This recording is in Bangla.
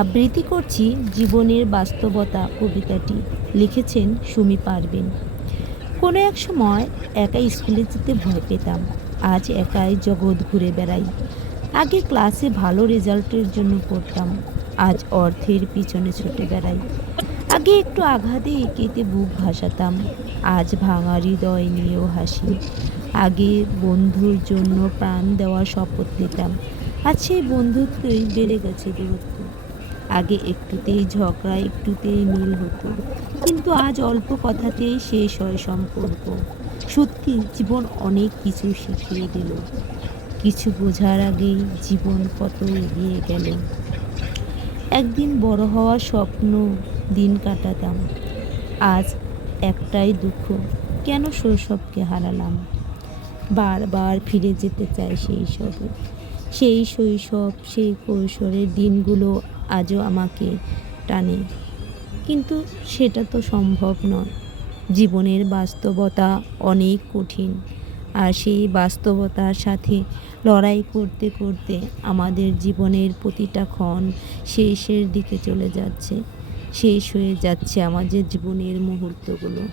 আবৃত্তি করছি জীবনের বাস্তবতা কবিতাটি, লিখেছেন সুমি পারবেন কোনো এক সময় একাই স্কুলে যেতে ভয় পেতাম, আজ একাই জগৎ ঘুরে বেড়াই। আগে ক্লাসে ভালো রেজাল্টের জন্য পড়তাম, আজ অর্থের পিছনে ছুটে বেড়াই। আগে একটু আঘাতে এঁকেতে বুক ভাসাতাম, আজ ভাঙা হৃদয় নিয়েও হাসি। আগে বন্ধুর জন্য প্রাণ দেওয়ার শপথ নিতাম, আজ সেই বন্ধুত্বই বেড়ে গেছে দূরত্ব। আগে একটুতেই ঝগড়া, একটুতেই মিল হতো। কিন্তু আজ অল্প কথাতেই শেষ হয় সম্পর্ক। সত্যি, জীবন অনেক কিছু শিখিয়ে দিল। কিছু বোঝার আগেই জীবন কত এগিয়ে গেল। একদিন বড় হওয়ার স্বপ্ন দিন কাটাতাম। আজ একটাই দুঃখ, কেন শৈশবকে হারালাম? বারবার ফিরে যেতে চাই সেই সবে। সেই শৈশব, সেই কৈশোরের দিনগুলো আজও আমাকে টানে। কিন্তু সেটা তো সম্ভব নয়। জীবনের বাস্তবতা অনেক কঠিন, আর সেই বাস্তবতার সাথে লড়াই করতে করতে আমাদের জীবনের প্রতিটা ক্ষণ শেষের দিকে চলে যাচ্ছে। শেষ হয়ে যাচ্ছে আমাদের জীবনের মুহূর্তগুলো।